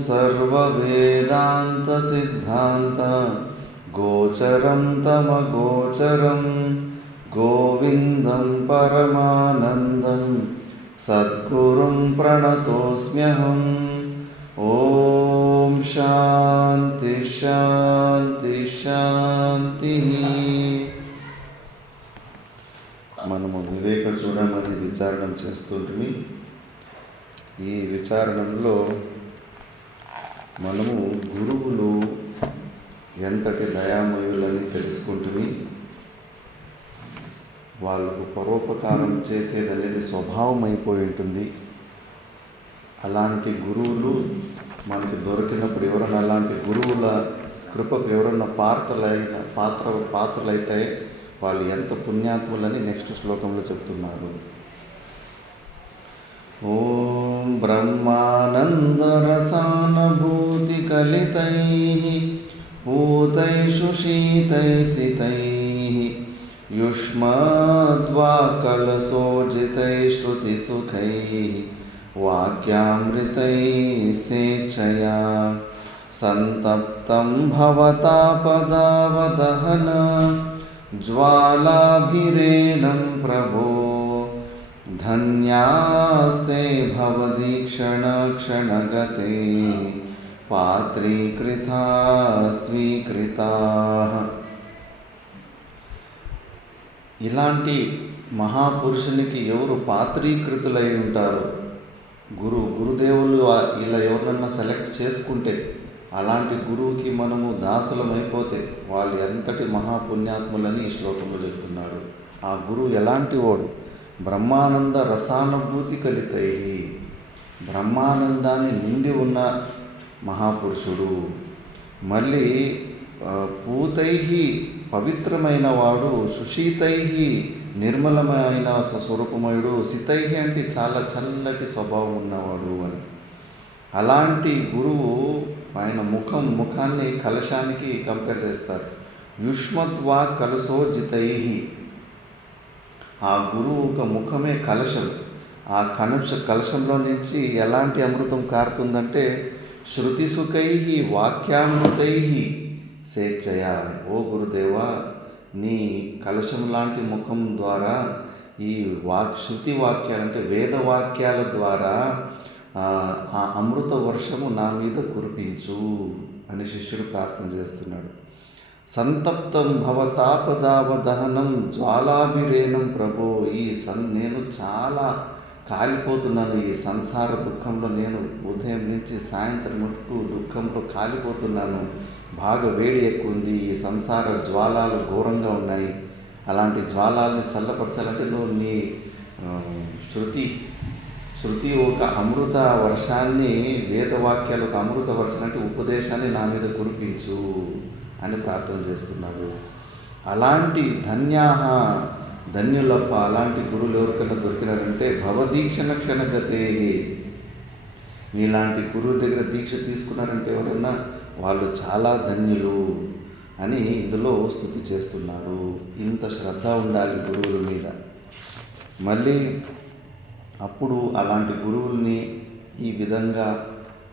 सर्ववेदान्त सिद्धान्त गोचरं तमगोचरं गोविन्दं परमानन्दं सद्गुरुं प्रणतोऽस्म्यहम्। ॐ शान्ति शान्ति शान्ति। మనము వివేక చూడమని విచారణం చేస్తుంటిమి. ఈ విచారణలో మనము గురువులు ఎంతటి దయామయులని తెలుసుకుంటుమి. వాళ్ళకు పరోపకారం చేసేది అనేది స్వభావం అయిపోయి ఉంటుంది. అలాంటి గురువులు మనకి దొరికినప్పుడు ఎవరన్నా అలాంటి గురువుల కృపకు ఎవరన్నా పాత్రలైతే వాళ్ళు ఎంత పుణ్యాత్ములని నెక్స్ట్ శ్లోకంలో చెప్తున్నారు. ఓం బ్రహ్మానందరసానుభూతికలితైః పూతైషు శీతైసితైః యుష్మద్వాక్కలశోజితైః శ్రుతిసుఖైః వాక్యామృతైః స్వేచ్ఛయా సంతప్తం భవతాపదావదహన జ్వాలాభిరేణం ప్రభో ధన్యాస్తే భవదీక్షణ క్షణగతే పాత్రీకృతా స్వీకృతా. ఇలాంటి మహాపురుషునికి ఎవరు పాత్రీకృతులై ఉంటారు? గురుదేవులు ఇలా ఎవరినన్నా సెలెక్ట్ చేసుకుంటే, అలాంటి గురువుకి మనము దాసులమైపోతే వాళ్ళు ఎంతటి మహాపుణ్యాత్ములని ఈ శ్లోకంలో చెప్తున్నారు. ఆ గురువు ఎలాంటి వాడు? బ్రహ్మానంద రసానుభూతి కలితై, బ్రహ్మానందాన్ని నిండి ఉన్న మహాపురుషుడు. మళ్ళీ పూతై పవిత్రమైన వాడు, సుశీతై నిర్మలమైన స్వరూపమయుడు, సితై అంటే చాలా చల్లటి స్వభావం ఉన్నవాడు అని. అలాంటి గురువు ఆయన ముఖాన్ని కలశానికి కంపేర్ చేస్తారు. యుష్మద్వా కలశోజితై, ఆ గురువు ఒక ముఖమే కలశం. ఆ కలశంలో నుంచి ఎలాంటి అమృతం కారుతుందంటే శృతిసుఖై వాక్యామృతై స్వేచ్ఛయ. ఓ గురుదేవా, నీ కలశం లాంటి ముఖం ద్వారా ఈ శృతి వాక్యాలంటే వేదవాక్యాల ద్వారా ఆ అమృత వర్షము నా మీద కురిపించు అని శిష్యుడు ప్రార్థన చేస్తున్నాడు. సంతప్తం భవతాపదావదహనం జ్వాలాభిరేణం ప్రభో. నేను చాలా కాలిపోతున్నాను ఈ సంసార దుఃఖంలో. నేను ఉదయం నుంచి సాయంత్రం వరకు దుఃఖంలో కాలిపోతున్నాను. బాగా వేడి ఎక్కువ ఉంది. ఈ సంసార జ్వాలాలు ఘోరంగా ఉన్నాయి. అలాంటి జ్వాలాల్ని చల్లపరచాలంటే నువ్వు నీ శృతి ఒక అమృత వర్షాన్ని, వేదవాక్యాలు ఒక అమృత వర్షాన్ని అంటే ఉపదేశాన్ని నా మీద కురిపించు అని ప్రార్థన చేస్తున్నాడు. అలాంటి ధన్యులప్ప. అలాంటి గురువులు ఎవరికైనా దొరికినారంటే భవదీక్షణ క్షణగతే. మీలాంటి గురువు దగ్గర దీక్ష తీసుకున్నారంటే ఎవరన్నా వాళ్ళు చాలా ధన్యులు అని ఇందులో స్తుతి చేస్తున్నారు. ఇంత శ్రద్ధ ఉండాలి గురువుల మీద. మళ్ళీ అప్పుడు అలాంటి గురువుల్ని ఈ విధంగా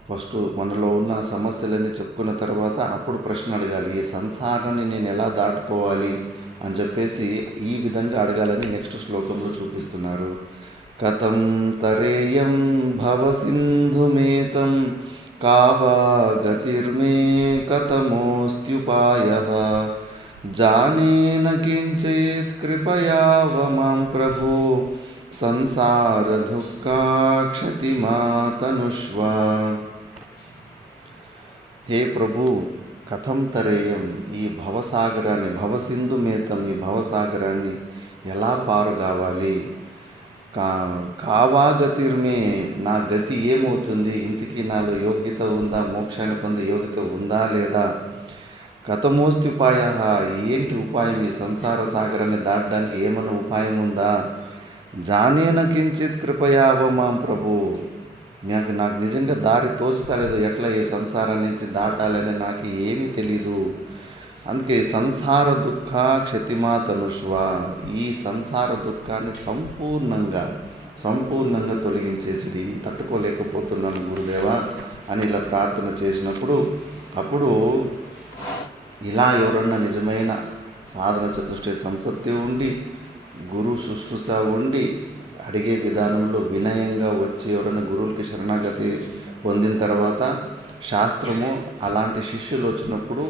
ఫస్ట్ మనలో ఉన్న సమస్యలన్నీ చెప్పుకున్న తర్వాత అప్పుడు ప్రశ్న అడగాలి. ఈ సంసారాన్ని నేను ఎలా దాటుకోవాలి అని చెప్పేసి ఈ విధంగా అడగాలని నెక్స్ట్ శ్లోకంలో చూపిస్తున్నారు. కథం తరేయం భవసింధుమేతం కావా గతిర్మే కథమోస్త్యుపాయః జానేన కించిత్ కృపయావ మాం ప్రభో సంసార దుఃఖాక్షతిమాతనుష్వ. హే ప్రభు, కథం తరేయం, ఈ భవసాగరాన్ని, భవసింధు మేతం, ఈ భవసాగరాన్ని ఎలా పారు కావాలి, కావాగతిర్మే, నా గతి ఏమవుతుంది, ఇంతకీ నాలో యోగ్యత ఉందా, మోక్షాన్ని పొందే యోగ్యత ఉందా లేదా, కథమోస్తి ఉపాయ, ఏంటి ఉపాయం, ఈ సంసార సాగరాన్ని దాటడానికి ఏమైనా ఉపాయం ఉందా, జానేన కించిత్ కృపయావమాం ప్రభు, నాకు నిజంగా దారి తోచుతలేదు, ఎట్లా ఈ సంసారం నుంచి దాటాలని నాకు ఏమీ తెలీదు. అందుకే సంసార దుఃఖ క్షతిమాతనుష్వ, ఈ సంసార దుఃఖాన్ని సంపూర్ణంగా తొలగించేసి తట్టుకోలేకపోతున్నాను గురుదేవా అని ఇలా ప్రార్థన చేసినప్పుడు, అప్పుడు ఇలా ఎవరన్నా నిజమైన సాధన చతుష్టయ సంపత్తి ఉండి, గురు శుశ్రూష ఉండి, అడిగే విధానంలో వినయంగా వచ్చి ఎవరైనా గురువులకి శరణాగతి పొందిన తర్వాత శాస్త్రము అలాంటి శిష్యులు వచ్చినప్పుడు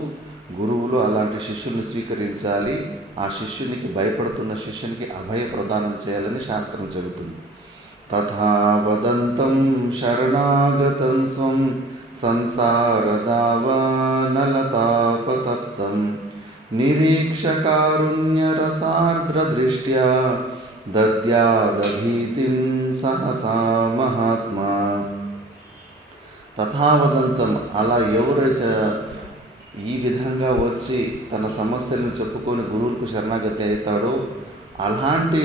గురువులు అలాంటి శిష్యుల్ని స్వీకరించాలి, ఆ శిష్యునికి భయపడుతున్న శిష్యునికి అభయ ప్రదానం చేయాలని శాస్త్రం చెబుతుంది. తథా వదంతం శరణాగతం స్వం సంసారదావానలతాపతప్తం నిరీక్ష కారుణ్యరసార్ద్రదృష్ట్యా దద్యాదభీతిం సహసా మహాత్మా. తథావదంతం, అలా ఎవరైతే ఈ విధంగా వచ్చి తన సమస్యలను చెప్పుకొని గురువులకు శరణాగతి అవుతాడో, అలాంటి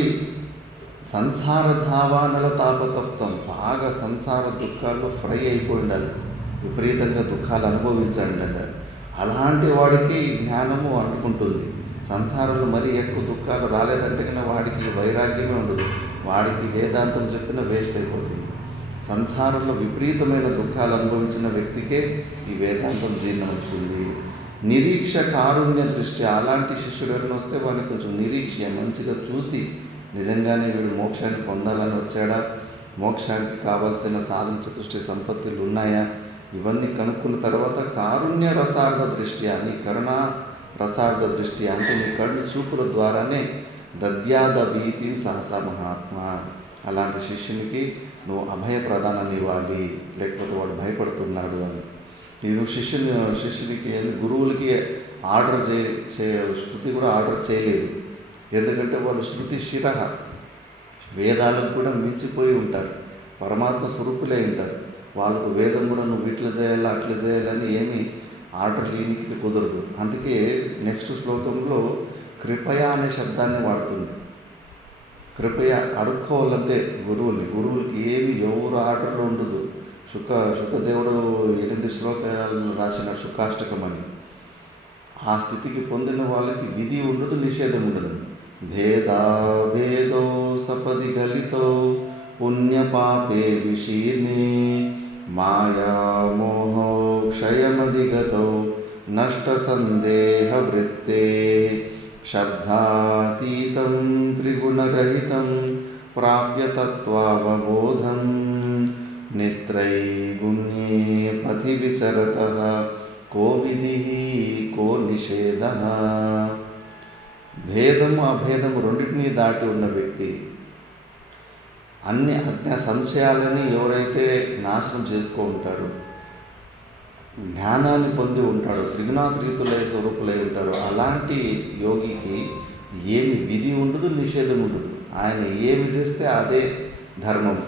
సంసార ధావానల తాపతప్తం, బాగా సంసార దుఃఖాల్లో ఫ్రై అయిపోయి ఉండాలి, విపరీతంగా దుఃఖాలు అనుభవించండి అన్నారు. అలాంటి వాడికి జ్ఞానము అనుకుంటుంది. సంసారంలో మరీ ఎక్కువ దుఃఖాలు రాలేదంటే కన్నా వాడికి వైరాగ్యమే ఉండదు, వాడికి వేదాంతం చెప్పినా వేస్ట్ అయిపోతుంది. సంసారంలో విపరీతమైన దుఃఖాలు అనుభవించిన వ్యక్తికే ఈ వేదాంతం జీర్ణమవుతుంది. నిరీక్ష కారుణ్య దృష్టి, అలాంటి శిష్యుడు ఎవరైనా వస్తే వాడిని కొంచెం నిరీక్ష మంచిగా చూసి, నిజంగానే వీడు మోక్షాన్ని పొందాలని వచ్చాడా, మోక్షానికి కావాల్సిన సాధన చతుష్టయ సంపత్తులు ఉన్నాయా, ఇవన్నీ కనుక్కున్న తర్వాత కారుణ్య రసార్థ దృష్టి అని, కరుణా రసార్థ దృష్టి అంటే నీ కళ్ళు చూపుల ద్వారానే దద్యాద భీతిం సహసా మహాత్మా, అలాంటి శిష్యునికి నువ్వు అభయ ప్రదానాన్ని ఇవ్వాలి, లేకపోతే వాడు భయపడుతున్నాడు అని. నేను శిష్యునికి గురువులకి ఆర్డర్ శృతి కూడా ఆర్డర్ చేయలేదు, ఎందుకంటే వాళ్ళు శృతి శిర, వేదాలకు కూడా మించిపోయి ఉంటారు, పరమాత్మ స్వరూపులే ఉంటారు. వాళ్ళకు వేదం కూడా నువ్వు ఇట్లా చేయాలా అట్లా చేయాలని ఏమీ ఆర్డర్ లేనికి కుదరదు. అందుకే నెక్స్ట్ శ్లోకంలో కృపయ అనే శబ్దాన్ని వాడుతుంది. కృపయ అడుక్కోవాలంతే గురువులకి ఏమి ఎవరు ఆర్డర్లో ఉండదు. శుకదేవుడు 8 శ్లోకాలు రాసిన శుకాష్టకం అని, ఆ స్థితికి పొందిన వాళ్ళకి విధి ఉండదు, నిషేధం ఉండదు. భేదో సపది గలితో పుణ్యపాపే విశీర్ణే మాయామోహో క్షయమధిగతో నష్ట సందేహ వృత్తే శబ్దాతీతం త్రిగుణరహితం ప్రాప్య తత్వావబోధం నిస్త్రైగుణ్యే పథి విచరతః కో విధిః కో నిషేధః. భేదము అభేదము రెండింటినీ దాటి ఉన్న వ్యక్తి అన్ని అజ్ఞా సంశయాలని ఎవరైతే నాశనం చేసుకో ఉంటారో, జ్ఞానాన్ని పొంది ఉంటాడో, త్రిగుణాత్రితులై స్వరూపులై ఉంటారో, అలాంటి యోగికి ఏమి విధి ఉండదు, నిషేధం ఉండదు. ఆయన ఏమి చేస్తే అదే ధర్మం.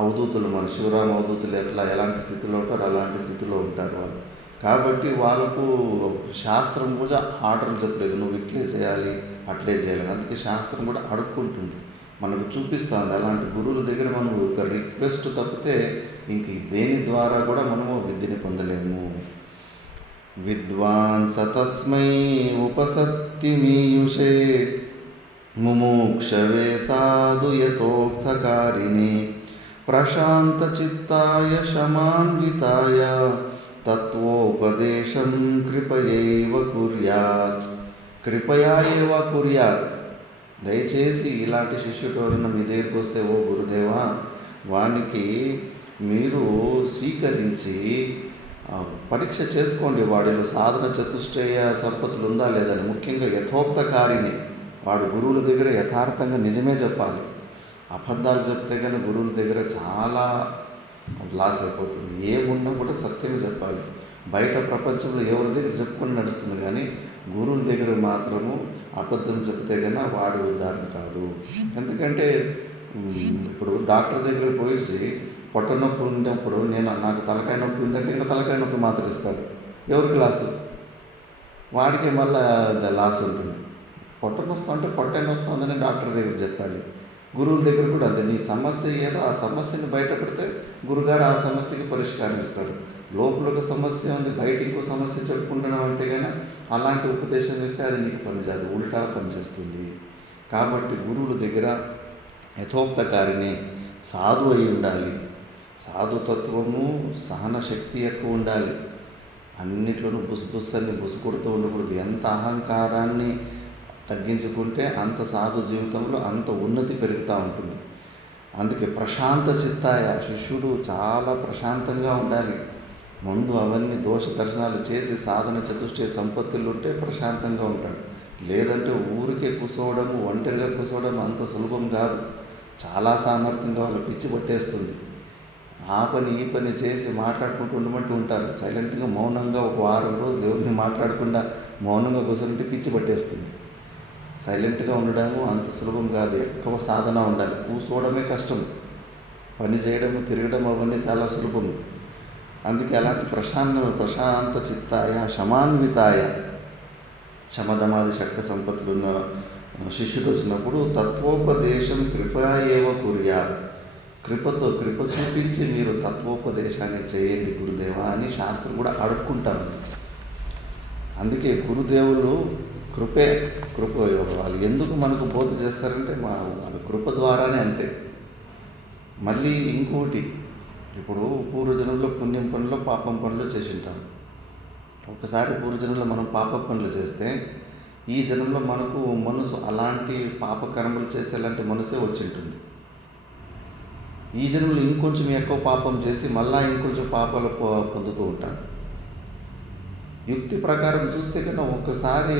అవధూతులు, మన శివరామ అవధూతులు ఎలాంటి స్థితిలో ఉంటారో అలాంటి స్థితిలో ఉంటారు వాళ్ళు. కాబట్టి వాళ్ళకు శాస్త్రం కూడా ఆర్డర్లు చెప్పలేదు, నువ్వు ఇట్లే చేయాలి అట్లే చేయాలి. అందుకే శాస్త్రం కూడా అడుక్కుంటుంది, మనకు చూపిస్తుంది. అలాంటి గురువుల దగ్గర మనం ఒక రిక్వెస్ట్ తప్పితే ఇంక దేని ద్వారా కూడా మనము విద్యని పొందలేము. విద్వాన్ సతస్మై ఉపసత్తిమీయుషే ముముక్షవే సాధు యథోక్తకారిణి ప్రశాంత చిత్తాయ శమాన్వితాయ తత్వోపదేశం కృపయైవ కుర్యాత్. కృపయా ఏవ కుర్యాత్. దయచేసి ఇలాంటి శిష్యుడు ఎవరైనా మీ దగ్గరికి వస్తే, ఓ గురుదేవా, వానికి మీరు స్వీకరించి పరీక్ష చేసుకోండి, వాడిలో సాధన చతుష్టయ సంపత్తులు ఉందా లేదని. ముఖ్యంగా యథోక్తకారిని, వాడు గురువుల దగ్గర యథార్థంగా నిజమే చెప్పాలి. అబద్ధాలు చెప్తే కానీ గురువుల దగ్గర చాలా లాస్ అయిపోతుంది. ఏమున్నా కూడా సత్యమే చెప్పాలి. బయట ప్రపంచంలో ఎవరి దగ్గర చెప్పుకొని నడుస్తుంది, కానీ గురువుల దగ్గర మాత్రము అబద్ధం చెప్తే కన్నా వాడి ఉద్ధారణ కాదు. ఎందుకంటే ఇప్పుడు డాక్టర్ దగ్గరికి పోయేసి పొట్ట నొప్పి ఉన్నప్పుడు నాకు తలకాయ నొప్పి ఉందంటే ఇంకా తలకాయ నొప్పి మాత్రం ఇస్తాడు. ఎవరికి లాసు? వాడికి మళ్ళీ లాస్ ఉంటుంది. పొట్ట నొస్తా అంటే పొట్ట నొస్తుందని డాక్టర్ దగ్గర చెప్పాలి. గురువుల దగ్గర కూడా అంతే. నీ సమస్య ఏదో ఆ సమస్యని బయటపడితే గురుగారు ఆ సమస్యకి పరిష్కారం ఇస్తారు. లోపల ఒక సమస్య ఉంది, బయట ఇంకో సమస్య చెప్పుకుంటున్నాం అంటే కానీ అలాంటి ఉపదేశం ఇస్తే అది నీకు పనిచేయదు, ఉల్టా పనిచేస్తుంది. కాబట్టి గురువుల దగ్గర యథోక్తకారిని సాధు అయి ఉండాలి. సాధుతత్వము, సహన శక్తి ఎక్కువ ఉండాలి. అన్నిట్లోనూ బుస్బుస్సన్ని బుసకొడుతూ ఉండకూడదు. ఎంత అహంకారాన్ని తగ్గించుకుంటే అంత సాధు జీవితంలో అంత ఉన్నతి పెరుగుతూ ఉంటుంది. అందుకే ప్రశాంత చిత్తాయ, శిష్యుడు చాలా ప్రశాంతంగా ఉండాలి. ముందు అవన్నీ దోష దర్శనాలు చేసి సాధన చతుష్టయ సంపత్తులు ఉంటే ప్రశాంతంగా ఉంటాడు. లేదంటే ఊరికే కూర్చోవడము, ఒంటరిగా కూర్చోవడం అంత సులభం కాదు. చాలా సామర్థ్యంగా వాళ్ళ పిచ్చి పట్టేస్తుంది. ఆ పని ఈ పని చేసి మాట్లాడుకుంటూ ఉండమంటూ ఉంటారు. సైలెంట్గా మౌనంగా ఒక వారం రోజులు ఎవరిని మాట్లాడకుండా మౌనంగా కూర్చొని పిచ్చి పట్టేస్తుంది. సైలెంట్గా ఉండడము అంత సులభం కాదు. ఎక్కువ సాధన ఉండాలి. కూర్చోవడమే కష్టం, పని చేయడము తిరగడం అవన్నీ చాలా సులభము. అందుకే అలాంటి ప్రశాంత చిత్తాయ శమాన్వితాయ, శమధమాది షట్క సంపత్తులు ఉన్న శిష్యుడు వచ్చినప్పుడు తత్వోపదేశం కృపా ఏవ కుర్యాత్, కృప చూపించి మీరు తత్వోపదేశాన్ని చేయండి గురుదేవా అని శాస్త్రం కూడా అడుక్కుంటారు. అందుకే గురుదేవులు కృప వాళ్ళు ఎందుకు మనకు బోధ చేస్తారంటే వాళ్ళ కృప ద్వారానే. అంతే. మళ్ళీ ఇంకోటి, ఇప్పుడు పూర్వజనంలో పుణ్యం పనులు పాపం పనులు చేసి ఉంటాం. ఒకసారి పూర్వజనంలో మనం పాప పనులు చేస్తే ఈ జనంలో మనకు మనసు అలాంటి పాపకర్మలు చేసేలాంటి మనసే వచ్చి ఉంటుంది. ఈ జనంలో ఇంకొంచెం ఎక్కువ పాపం చేసి మళ్ళా ఇంకొంచెం పాపాలు పొందుతూ ఉంటాం. యుక్తి ప్రకారం చూస్తే కన్నా ఒక్కసారి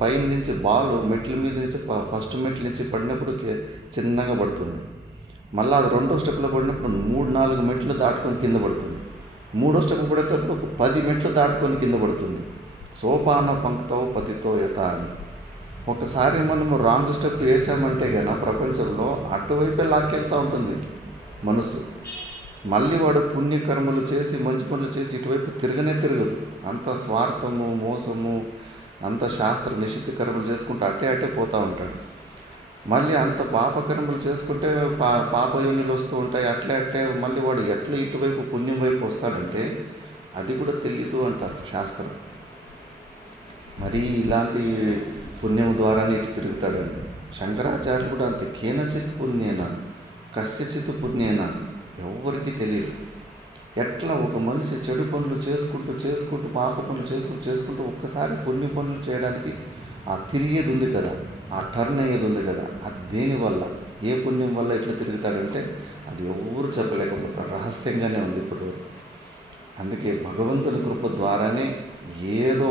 పైన నుంచి బాల్ మెట్ల మీద నుంచి ఫస్ట్ మెట్ల నుంచి పడినప్పుడు చిన్నగా పడుతుంది. మళ్ళీ అది రెండో స్టెప్లో పడినప్పుడు 3-4 మెట్లు దాటుకొని కింద పడుతుంది. మూడో స్టెప్ పడేటప్పుడు 10 మెట్లు దాటుకొని కింద పడుతుంది. సోపాన పంక్తో పతితో యత అని. ఒకసారి మనము రాంగ్ స్టెప్ వేసామంటే కన్నా ప్రపంచంలో అటువైపే లాక్కెళ్తూ ఉంటుంది మనసు. మళ్ళీ వాడు పుణ్యకర్మలు చేసి మంచి పనులు చేసి ఇటువైపు తిరగదు. అంత స్వార్థము, మోసము, అంత శాస్త్ర నిషిద్ధ కర్మలు చేసుకుంటూ అట్టే పోతూ ఉంటాడు. మళ్ళీ అంత పాపకర్మలు చేసుకుంటే పాపయోనిలు వస్తూ ఉంటాయి. అట్లే మళ్ళీ వాడు ఎట్లా ఇటువైపు పుణ్యం వైపు వస్తాడంటే అది కూడా తెలియదు అంటారు శాస్త్రం. మరి ఇలాంటి పుణ్యం ద్వారానే ఇటు తిరుగుతాడండి. శంకరాచార్యులు కూడా అంతే. కేనచిత్ పుణ్యేనా కస్యచిత్ పుణ్యేనా ఎవరికి తెలియదు. ఎట్లా ఒక మనిషి చెడు పనులు చేసుకుంటూ పాప పనులు చేసుకుంటూ ఒక్కసారి పుణ్య పనులు చేయడానికి ఆ తిరిగేది ఉంది కదా, ఆ టర్న్ అయ్యేది ఉంది కదా, అది దేనివల్ల, ఏ పుణ్యం వల్ల ఎట్లా తిరుగుతాడంటే అది ఎవరు చెప్పలేకపోతారు. రహస్యంగానే ఉంది ఇప్పుడు. అందుకే భగవంతుని కృప ద్వారానే ఏదో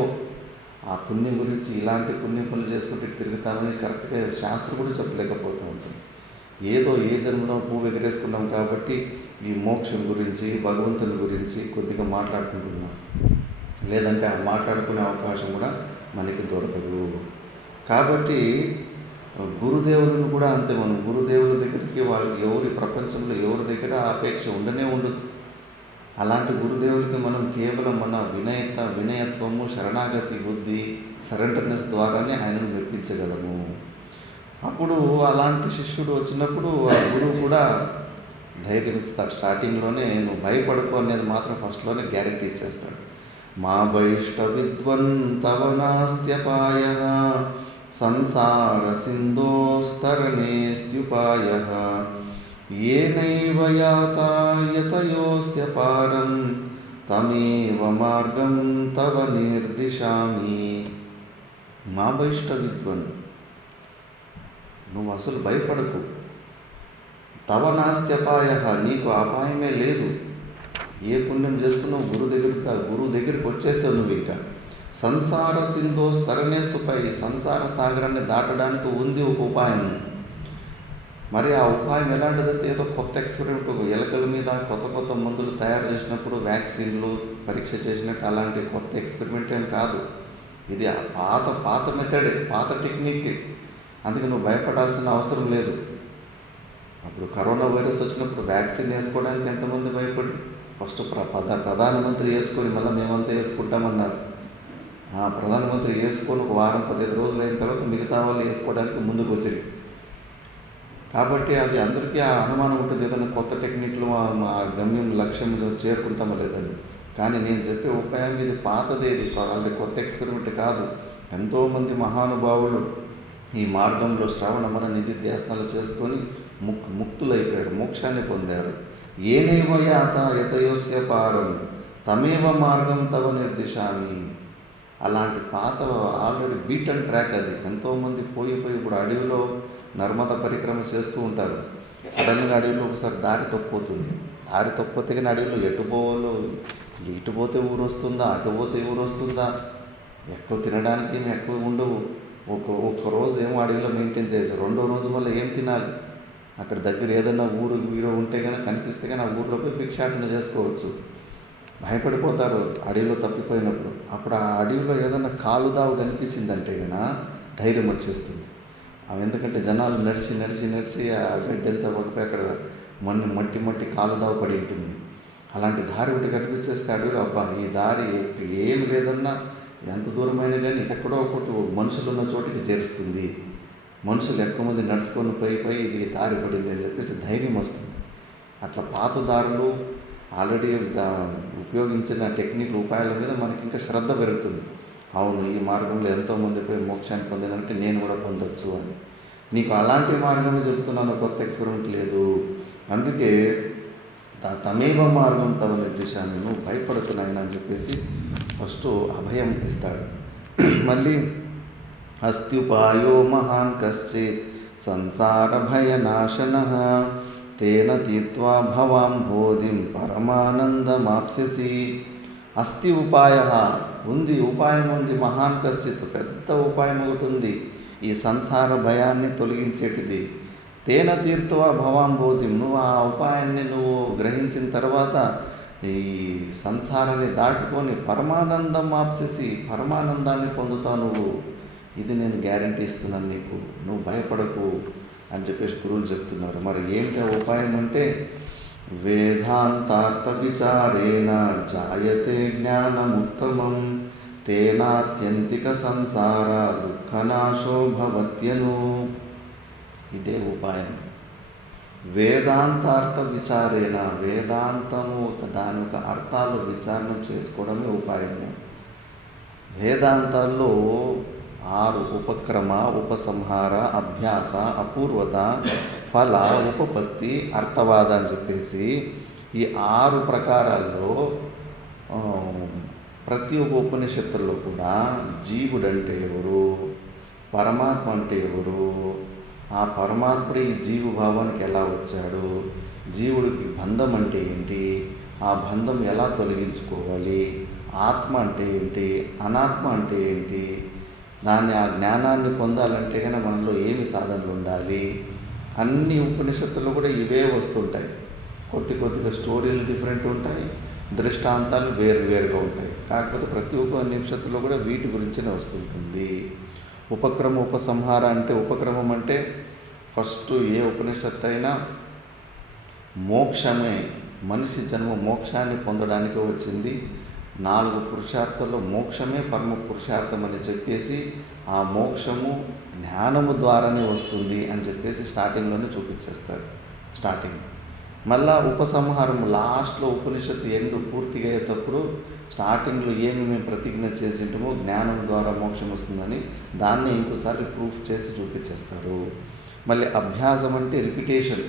ఆ పుణ్యం గురించి ఇలాంటి పుణ్య పనులు చేసుకుంటే తిరుగుతామని కరెక్ట్గా శాస్త్రం కూడా చెప్పలేకపోతూ ఉంటుంది. ఏదో ఏ జన్మలో పువ్వు ఎగరేసుకున్నాం కాబట్టి ఈ మోక్షం గురించి భగవంతుని గురించి కొద్దిగా మాట్లాడుకుంటున్నాం. లేదంటే ఆ మాట్లాడుకునే అవకాశం కూడా మనకి దొరకదు. కాబట్టి గురుదేవులను కూడా అంతే. మనం గురుదేవుల దగ్గరికి వాళ్ళకి ఎవరి ప్రపంచంలో ఎవరి దగ్గర అపేక్ష ఉండదు. అలాంటి గురుదేవులకి మనం కేవలం మన వినయత్వము, శరణాగతి బుద్ధి, సరెండర్నెస్ ద్వారానే ఆయనను మెప్పించగలము. అప్పుడు అలాంటి శిష్యుడు వచ్చినప్పుడు ఆ గురువు కూడా ధైర్యం ఇస్తాడు. స్టార్టింగ్లోనే నువ్వు భయపడుకో అనేది మాత్రం ఫస్ట్లోనే గ్యారెంటీ ఇచ్చేస్తాడు. మా భైష్ట విద్వన్ తవ నాస్త్యపాయ సంసార సింధోస్తరణేస్త్యుపాయ ఏనైవ యాతా యతయోస్య పారం తమేవ మార్గం తవ నిర్దిశామి. మా భైష్ట విద్వన్, నువ్వు అసలు భయపడకు. తవ నాస్త్యపాయ, నీకు అపాయమే లేదు. ఏ పుణ్యం చేసుకున్నావు గురువు దగ్గరికి వచ్చేసావు నువ్వు. ఇంకా సంసార సింధోస్తరణేస్తుపై, సంసార సాగరాన్ని దాటడానికి ఉంది ఒక ఉపాయం. మరి ఆ ఉపాయం ఎలాంటిదంటే ఏదో కొత్త ఎక్స్పెరిమెంట్, ఎలకల మీద కొత్త కొత్త మందులు తయారు చేసినప్పుడు వ్యాక్సిన్లు పరీక్ష చేసినట్టు అలాంటి కొత్త ఎక్స్పెరిమెంట్ ఏం కాదు. ఇది ఆ పాత పాత మెథడే, పాత టెక్నిక్. అందుకే నువ్వు భయపడాల్సిన అవసరం లేదు. అప్పుడు కరోనా వైరస్ వచ్చినప్పుడు వ్యాక్సిన్ వేసుకోవడానికి ఎంతమంది భయపడి ఫస్ట్ ప్రధానమంత్రి వేసుకొని మళ్ళీ మేమంతా వేసుకుంటామన్నారు. ప్రధానమంత్రి వేసుకొని ఒక వారం 15 రోజులు అయిన తర్వాత మిగతా వాళ్ళు వేసుకోవడానికి ముందుకు వచ్చారు. కాబట్టి అది అందరికీ ఆ అనుమానం ఉంటుంది, ఏదైనా కొత్త టెక్నిక్లు మా గమ్యం లక్ష్యం చేరుకుంటామో లేదని. కానీ నేను చెప్పే ఉపాయం ఇది పాతదేది, అది కొత్త ఎక్స్పెరిమెంట్ కాదు. ఎంతోమంది మహానుభావులు ఈ మార్గంలో శ్రవణ మన నిధిధ్యాసనాలు చేసుకొని ముక్తులైపోయారు, మోక్షాన్ని పొందారు. ఏనేవ యాత యతయోస్య పారం తమేవ మార్గం తవ నిర్దిశామి. అలాంటి పాత ఆల్రెడీ బీట్ అండ్ ట్రాక్ అది. ఎంతోమంది పోయి ఇప్పుడు అడవిలో నర్మద పరిక్రమ చేస్తూ ఉంటారు. సడన్గా అడవిలో ఒకసారి దారి తప్పిపోతుంది. దారి తప్పిపోతే కానీ అడవిలో ఎటు పోవాలో, ఇటు పోతే ఊరు వస్తుందా, అటు పోతే ఊరు వస్తుందా, ఎక్కువ తినడానికి ఏమి ఎక్కువ ఉండవు. ఒక్క రోజు ఏమో అడవిలో మెయింటైన్ చేయొచ్చు, రెండో రోజు మళ్ళీ ఏం తినాలి. అక్కడ దగ్గర ఏదైనా ఊరు వీరో ఉంటే కానీ కనిపిస్తే కానీ ఆ ఊరిలో పోయి భిక్షాటన చేసుకోవచ్చు. భయపడిపోతారు అడవిలో తప్పిపోయినప్పుడు. అప్పుడు ఆ అడవిలో ఏదైనా కాలుదావు కనిపించిందంటే కన్నా ధైర్యం వచ్చేస్తుంది. అవి ఎందుకంటే జనాలు నడిచి నడిచి నడిచి ఆ గడ్డి ఎంత ఒకపై అక్కడ మట్టి కాలుదావు పడి ఉంటుంది. అలాంటి దారి ఒకటి కనిపించేస్తే అడవిలో అబ్బా ఈ దారి ఏం లేదన్నా ఎంత దూరమైనా కానీ ఎక్కడో ఒకటి మనుషులు ఉన్న చోటికి చేరుస్తుంది. మనుషులు ఎక్కువ మంది నడుచుకొని పోయి ఇది దారి పడింది అని చెప్పేసి ధైర్యం వస్తుంది. అట్లా పాత దారులు ఆల్రెడీ ఉపయోగించిన టెక్నిక్లు ఉపాయాల మీద మనకి ఇంకా శ్రద్ధ పెరుగుతుంది. అవును, ఈ మార్గంలో ఎంతోమంది పోయి మోక్షాన్ని పొందినంటే నేను కూడా పొందొచ్చు అని. నీకు అలాంటి మార్గమే చెప్తున్నాను, కొత్త ఎక్స్పెరిమెంట్ లేదు. అందుకే తమేవ మార్గం తవ నిర్దిశాన్ని, నువ్వు భయపడుతున్నాయని అని చెప్పేసి ఫస్ట్ అభయం ఇస్తాడు. మళ్ళీ అస్త్యుపాయో మహాన్ కశ్చిత్ సంసార భయనాశనః తేన తీత్వా భవాం బోధిం పరమానందమాప్స్యసి. అస్తి ఉపాయ ఉంది, ఉపాయం ఉంది. మహాన్ కశ్చిత్, పెద్ద ఉపాయం ఒకటి ఉంది, ఈ సంసార భయాన్ని తొలగించేటిది. తేన తీర్త్వా భవాం బోధిం, నువ్వు ఆ ఉపాయాన్ని నువ్వు గ్రహించిన తర్వాత ఈ సంసారాన్ని దాటుకొని పరమానందం ఆప్సేసి పరమానందాన్ని పొందుతావు నువ్వు. ఇది నేను గ్యారంటీ ఇస్తున్నాను నీకు, నువ్వు భయపడకు అని చెప్పేసి గురువులు చెప్తున్నారు. మరి ఏంటి ఆ ఉపాయం అంటే వేదాంతార్థ విచారేణ జాయతే జ్ఞానముత్తమం తేనాత్యంతిక సంసార దుఃఖనాశో భవత్యను. ఇదే ఉపాయం. వేదాంతార్థ విచారేణ, వేదాంతము దాని యొక్క అర్థాలు విచారణ చేసుకోవడమే ఉపాయము. వేదాంతాల్లో 6 ఉపక్రమ, ఉపసంహార, అభ్యాస, అపూర్వత, ఫల, ఉపపత్తి, అర్థవాద అని చెప్పేసి ఈ 6 ప్రకారాల్లో ప్రతి ఒక్క ఉపనిషత్తుల్లో కూడా జీవుడు అంటే ఎవరు, పరమాత్మ అంటే ఎవరు, ఆ పరమాత్ముడు ఈ జీవభావానికి ఎలా వచ్చాడు, జీవుడికి బంధం అంటే ఏంటి, ఆ బంధం ఎలా తొలగించుకోవాలి, ఆత్మ అంటే ఏంటి, అనాత్మ అంటే ఏంటి, దాన్ని ఆ జ్ఞానాన్ని పొందాలంటే కనుక మనలో ఏమి సాధనలు ఉండాలి, అన్ని ఉపనిషత్తులు కూడా ఇవే వస్తుంటాయి. కొద్దిగా స్టోరీలు డిఫరెంట్ ఉంటాయి, దృష్టాంతాలు వేరుగా ఉంటాయి. కాకపోతే ప్రతి ఒక్క ఉపనిషత్తులో కూడా వీటి గురించినే వస్తుంటుంది. ఉపక్రమ, ఉపసంహార అంటే ఉపక్రమం అంటే ఫస్ట్ ఏ ఉపనిషత్తు అయినా మోక్షమే, మనిషి జన్మ మోక్షాన్ని పొందడానికి వచ్చింది. 4 పురుషార్థాల్లో మోక్షమే పరమ పురుషార్థం అని చెప్పేసి ఆ మోక్షము జ్ఞానము ద్వారానే వస్తుంది అని చెప్పేసి స్టార్టింగ్లోనే చూపించేస్తారు. మళ్ళా ఉపసంహారం లాస్ట్లో ఉపనిషత్తు ఎండు పూర్తిగా అయ్యేటప్పుడు స్టార్టింగ్లో ఏమి మేము ప్రతిజ్ఞ చేసి ఉంటామో జ్ఞానం ద్వారా మోక్షం వస్తుందని దాన్ని ఇంకోసారి ప్రూఫ్ చేసి చూపించేస్తారు. మళ్ళీ అభ్యాసం అంటే రిపిటేషన్.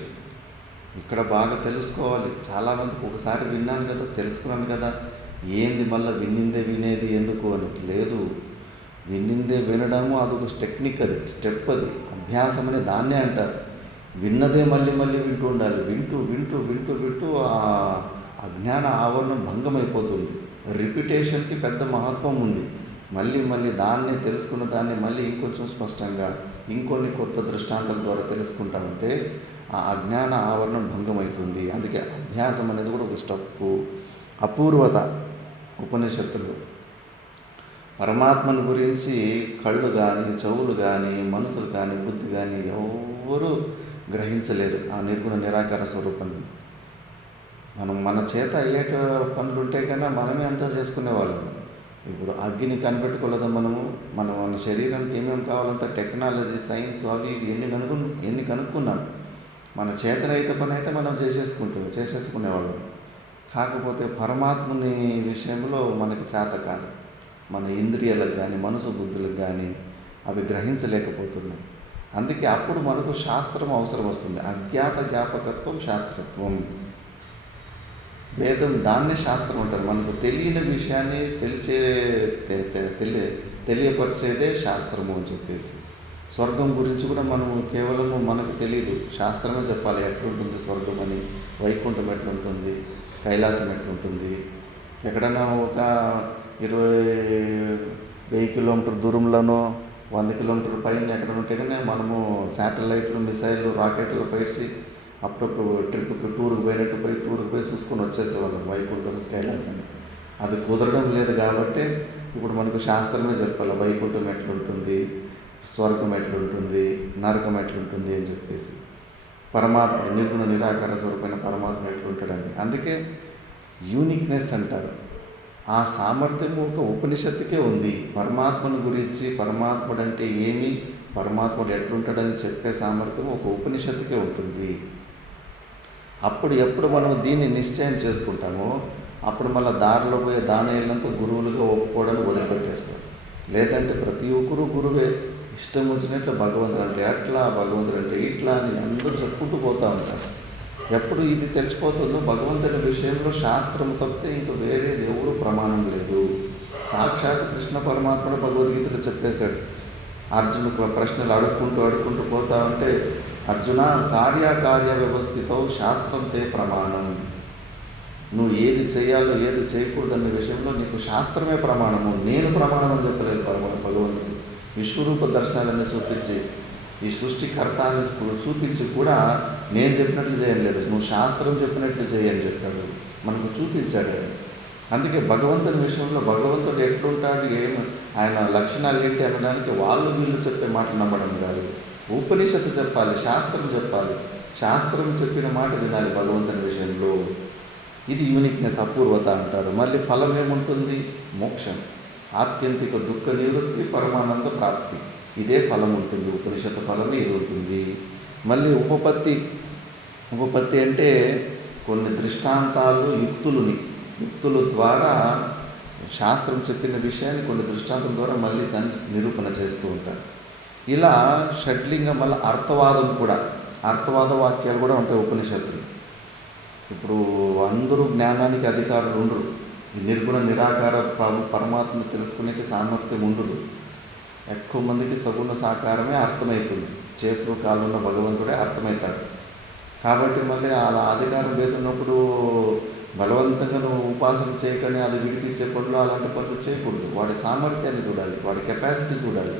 ఇక్కడ బాగా తెలుసుకోవాలి. చాలామందికి ఒకసారి విన్నాను కదా, తెలుసుకున్నాను కదా, ఏంది మళ్ళీ విన్నిందే వినేది ఎందుకు అని. లేదు, విన్నిందే వినడము అదొక టెక్నిక్, అది స్టెప్, అది అభ్యాసం అనే దాన్నే అంటారు. విన్నదే మళ్ళీ వింటూ ఉండాలి. వింటూ ఆ జ్ఞాన ఆవరణం భంగమైపోతుంది. రిపిటేషన్కి పెద్ద మహత్వం ఉంది. మళ్ళీ దాన్ని తెలుసుకున్న దాన్ని మళ్ళీ ఇంకొంచెం స్పష్టంగా ఇంకొన్ని కొత్త దృష్టాంతాల ద్వారా తెలుసుకుంటా ఉంటే ఆ అజ్ఞాన ఆవరణం భంగమవుతుంది. అందుకే అభ్యాసం అనేది కూడా ఒక స్టెప్పు. అపూర్వత ఉపనిషత్తులు పరమాత్మను గురించి కళ్ళు కానీ, చెవులు కానీ, మనసులు కానీ, బుద్ధి కానీ ఎవరు గ్రహించలేరు ఆ నిర్గుణ నిరాకార స్వరూపాన్ని. మన చేత అయ్యేట పనులు ఉంటే కన్నా మనమే అంతా చేసుకునేవాళ్ళం. ఇప్పుడు అగ్గిని కనిపెట్టుకోలేదా మన శరీరానికి ఏమేమి కావాలంత టెక్నాలజీ, సైన్స్ అవి ఎన్ని కనుక్కున్నాం. మన చేతనైతే పని అయితే మనం చేసేసుకునేవాళ్ళం. కాకపోతే పరమాత్మని విషయంలో మనకి చేత కాదు. మన ఇంద్రియాలకు కానీ, మనసు బుద్ధులకు కానీ అవి గ్రహించలేకపోతున్నాయి. అందుకే అప్పుడు మనకు శాస్త్రం అవసరం వస్తుంది. అజ్ఞాత జ్ఞాపకత్వం శాస్త్రత్వం. వేదం దాన్నే శాస్త్రం అంటారు. మనకు తెలియని విషయాన్ని తెలియపరిచేదే శాస్త్రము అని చెప్పేసి. స్వర్గం గురించి కూడా కేవలము మనకు తెలియదు, శాస్త్రమే చెప్పాలి. ఎట్లుంటుంది స్వర్గం అని, వైకుంఠం ఎట్లుంటుంది, కైలాసం ఎట్లుంటుంది. ఎక్కడన్నా ఒక 1000 కిలోమీటర్ దూరంలోనో 100 కిలోమీటర్ పైన ఎక్కడ ఉంటే కానీ మనము శాటిలైట్లు, మిసైళ్ళు, రాకెట్లు పైసి అప్పుడప్పుడు ట్రిప్కి టూర్కి పోయి చూసుకొని వచ్చేసేవాళ్ళం వైకుంఠం, కైలాసాన్ని. అది కుదరడం లేదు కాబట్టి ఇప్పుడు మనకు శాస్త్రమే చెప్పాలి వైకుంఠం ఎట్లుంటుంది, స్వర్గం ఎట్లుంటుంది, నరకం ఎట్లుంటుంది అని చెప్పేసి. పరమాత్మ నిర్గుణ నిరాకార స్వరూపమైన పరమాత్మ ఎట్లుంటాడండి. అందుకే యూనిక్నెస్ అంటారు. ఆ సామర్థ్యం ఒక ఉపనిషత్తుకే ఉంది. పరమాత్మను గురించి, పరమాత్ముడు అంటే ఏమి, పరమాత్ముడు ఎట్లుంటాడని చెప్పే సామర్థ్యం ఒక ఉపనిషత్తుకే ఉంటుంది. ఎప్పుడు మనం దీన్ని నిశ్చయం చేసుకుంటామో అప్పుడు మళ్ళీ దారిలో పోయే దానేళ్ళంతా గురువులుగా ఒప్పుకోవడానికి వదిలిపెట్టేస్తారు. లేదంటే ప్రతి ఒక్కరు గురువే. ఇష్టం వచ్చినట్లు భగవంతుడు అంటే అట్లా, భగవంతుడు అంటే ఇట్లా అని అందరూ చెప్పుకుంటూ పోతూ ఉంటారు. ఎప్పుడు ఇది తెలిసిపోతుందో భగవంతుని విషయంలో శాస్త్రం తప్పితే ఇంక వేరేది ఎవరు ప్రమాణం లేదు. సాక్షాత్ కృష్ణ పరమాత్ముడు భగవద్గీతలో చెప్పేశాడు. అర్జునుడు ప్రశ్నలు అడుక్కుంటూ పోతా ఉంటే, అర్జున కార్యకార్య వ్యవస్థితో శాస్త్రం తే ప్రమాణం. నువ్వు ఏది చేయాలో ఏది చేయకూడదన్న విషయంలో నీకు శాస్త్రమే ప్రమాణము, నేను ప్రమాణం అని చెప్పలేదు భగవంతుడు. విశ్వరూప దర్శనాలన్నీ చూపించి, ఈ సృష్టికర్తాన్ని చూపించి కూడా నేను చెప్పినట్లు చేయలేదు, నువ్వు శాస్త్రం చెప్పినట్లు చేయని చెప్పాడు, మనకు చూపించాడు. అందుకే భగవంతుని విషయంలో భగవంతుడు ఎట్లుంటాడు, ఆయన లక్షణాలు ఏంటి అనడానికి వీళ్ళు చెప్పే మాటలు నమ్మడం కాదు. ఉపనిషత్తు చెప్పాలి, శాస్త్రం చెప్పాలి, శాస్త్రం చెప్పిన మాట వినాలి భగవంతుని విషయంలో. ఇది యూనిక్నెస్, అపూర్వత అంటారు. మళ్ళీ ఫలం ఏముంటుంది? మోక్షం, ఆత్యంతిక దుఃఖ నివృత్తి, పరమానంద ప్రాప్తి. ఇదే ఫలం ఉంటుంది. ఉపనిషత్తు ఫలమే ఇది ఉంటుంది. మళ్ళీ ఉపపత్తి అంటే కొన్ని దృష్టాంతాలు, యుక్తుల ద్వారా శాస్త్రం చెప్పిన విషయాన్ని కొన్ని దృష్టాంతాల ద్వారా మళ్ళీ దాన్ని నిరూపణ చేస్తూ ఉంటారు. ఇలా షడ్లింగం వల్ల అర్థవాద వాక్యాలు కూడా ఉంటాయి ఉపనిషత్తులు. ఇప్పుడు అందరూ జ్ఞానానికి అధికారులు ఉండరు. ఈ నిర్గుణ నిరాకార పరమాత్మ తెలుసుకునే సామర్థ్యం ఉండరు. ఎక్కువ మందికి సగుణ సాకారమే అర్థమవుతుంది. చేతులు కాళ్ళున్న భగవంతుడే అర్థమవుతాడు. కాబట్టి మళ్ళీ అలా అధికారం లేదున్నప్పుడు బలవంతంగా నువ్వు ఉపాసన చేయకని అది విడిపించే పనులు, అలాంటి పనులు చేయకూడదు. వాడి సామర్థ్యాన్ని చూడాలి, వాడి కెపాసిటీ చూడాలి.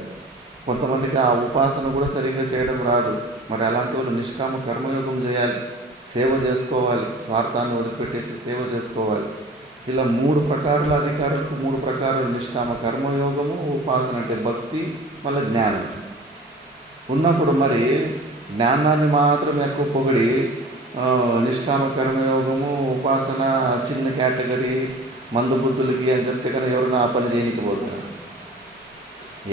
కొంతమందికి ఆ ఉపాసన కూడా సరిగ్గా చేయడం రాదు. మరి అలాంటి వాళ్ళు నిష్కామ కర్మయోగం చేయాలి, సేవ చేసుకోవాలి, స్వార్థాన్ని వదిలిపెట్టేసి సేవ చేసుకోవాలి. ఇలా 3 ప్రకారాల అధికారులకు 3 ప్రకారాలు నిష్కామ కర్మయోగము, ఉపాసన అంటే భక్తి, మళ్ళీ జ్ఞానం ఉన్నప్పుడు మరి జ్ఞానాన్ని మాత్రం ఎక్కువ పొగిడి నిష్కామ కర్మయోగము, ఉపాసన చిన్న కేటగిరీ, మందబుద్ధులకి అని చెప్తే కదా ఎవరైనా ఆ పని చేయకపోతారు.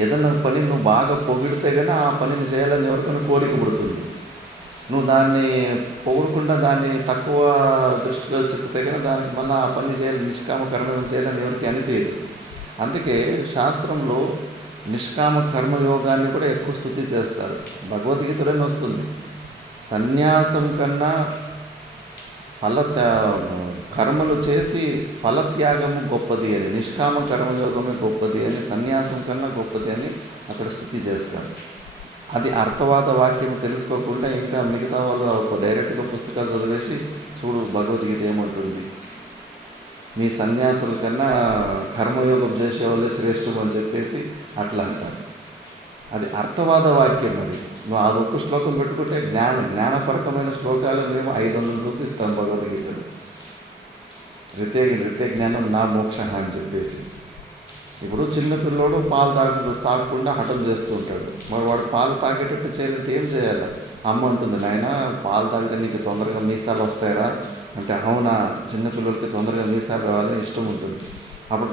ఏదన్నా పని నువ్వు బాగా పొగిడితే కానీ ఆ పనిని చేయాలని ఎవరికైనా కోరిక పుడుతుంది. నువ్వు దాన్ని పొగడకుండా దాన్ని తక్కువ దృష్టిలో చెప్తే కదా దానికి మళ్ళీ ఆ పని చేయాలి, నిష్కామ కర్మయోగం చేయాలని ఎవరికి అనిపించదు. అందుకే శాస్త్రంలో నిష్కామ కర్మయోగాన్ని కూడా ఎక్కువ స్తుతి చేస్తారు. భగవద్గీతలోనే వస్తుంది, సన్యాసం కన్నా కర్మలు చేసి ఫలత్యాగము గొప్పది అని, నిష్కామ కర్మయోగమే గొప్పది అని, సన్యాసం కన్నా గొప్పది అని అక్కడ స్తుతి చేస్తారు. అది అర్థవాద వాక్యం తెలుసుకోకుండా ఇంకా మిగతా వాళ్ళు డైరెక్ట్గా పుస్తకాలు చదివేసి చూడు భగవద్గీత ఏమంటుంది, మీ సన్యాసుల కన్నా కర్మయోగం చేసేవాళ్ళే శ్రేష్టం అని చెప్పేసి అట్లా అంటారు. అది అర్థవాద వాక్యం. అది నువ్వు అదొక్క శ్లోకం పెట్టుకుంటే జ్ఞానపరకమైన శ్లోకాలు మేము 500 చూపిస్తాం భగవద్గీతలో. రితే జ్ఞానం నా మోక్ష అని చెప్పేసి. ఇప్పుడు చిన్న పిల్లోడు పాలు తాగకుండా హఠం చేస్తూ ఉంటాడు. మరి వాడు పాలు తాగేటట్టు చేయాలంటే ఏం చేయాలి? అమ్మ అంటుంది, నాయన పాలు తాగితే నీకు తొందరగా మీసాలు వస్తాయరా అంటే, అవునా, చిన్నపిల్లలకి తొందరగా మీసాలు రావాలని ఇష్టం ఉంటుంది. అప్పుడు